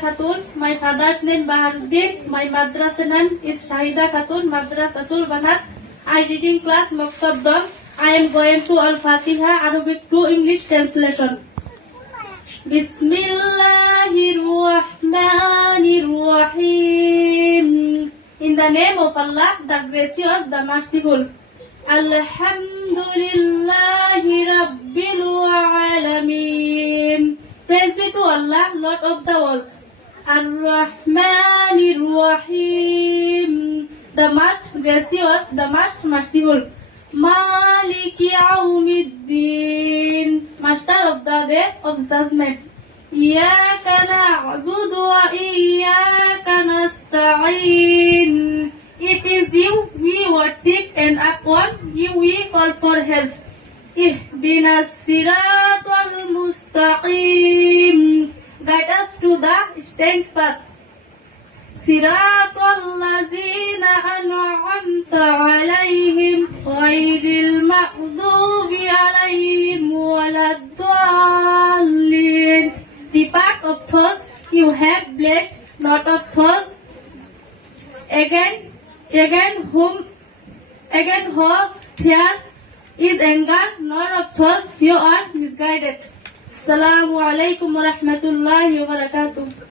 Khatun. My father's name Baharuddin. My madrasa name is Shahida Khatun Madrasatul Banat. I reading class Maktab Dam. I am going to Al-Fatiha Arabic to English translation. Bismillahirrahmanirrahim. In the name of Allah, the gracious, the merciful. Alhamdulillahi Rabbil Alameen. Praise be to Allah, Lord of the worlds. Ar-Rahmanir-Rahim. The most gracious, the most merciful. Maliki Yawmiddin. Master of the day of judgment. Iyyaka na'budu wa iyyaka nasta'in. It is you we worship and upon you we call for help. Ihdinas siratal mustaqim. Guide us to the straight path. Siratal lazina an'amta alayhim ghayril maghdubi alayhim waladdallin. The path of those you have blessed, not of those again whom there is anger, not of those who are misguided. Assalamu alaikum wa rahmatullahi wa barakatuh.